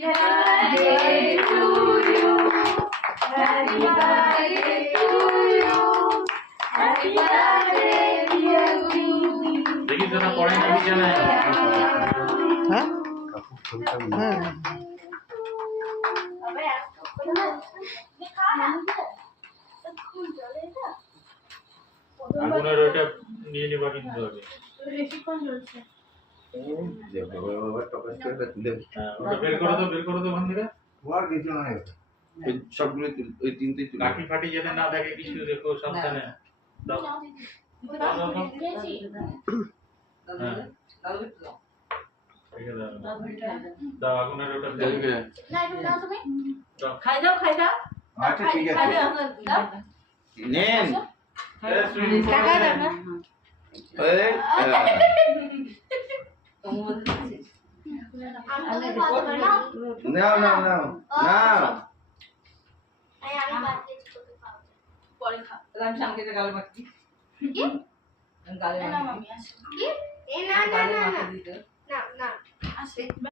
birthday to you. Happy birthday to you. Happy birthday dear Gugu. देखिए जरा पढ़े ना भी जाना है। हाँ हाँ अबे यार दिखा ना खून चले ना আগুনের ওটা নিয়ে নেবা কিন্তু আগে। বেশিক্ষণ চলছে যে বাবা টপাস করে তুলে হ্যাঁ, ওটা বের করে দাও ওখান থেকে। ওর কিছু নাই ওই সবগুলো ওই তিনটে তুলে কাঠি ফাটি যেন না থাকে কিছু দেখো সাবধানে দাও। হ্যাঁ রেখে দাও। দাও আগুনের ওটা দাও। না একটু দাও তুমি দাও। খাই দাও আচ্ছা ঠিক খাই আছে দাও দাও নেন এ, সুইট টাকা দাও না এই তোমার আমি তো কথা বলি না নাও নাও নাও নাও আমি বার্থডে করতে পারবো পরে খা আমি সামনে গালে মাখছি কি আমি গালে না মাখছি মামি আসো কি এ না না না না না আসে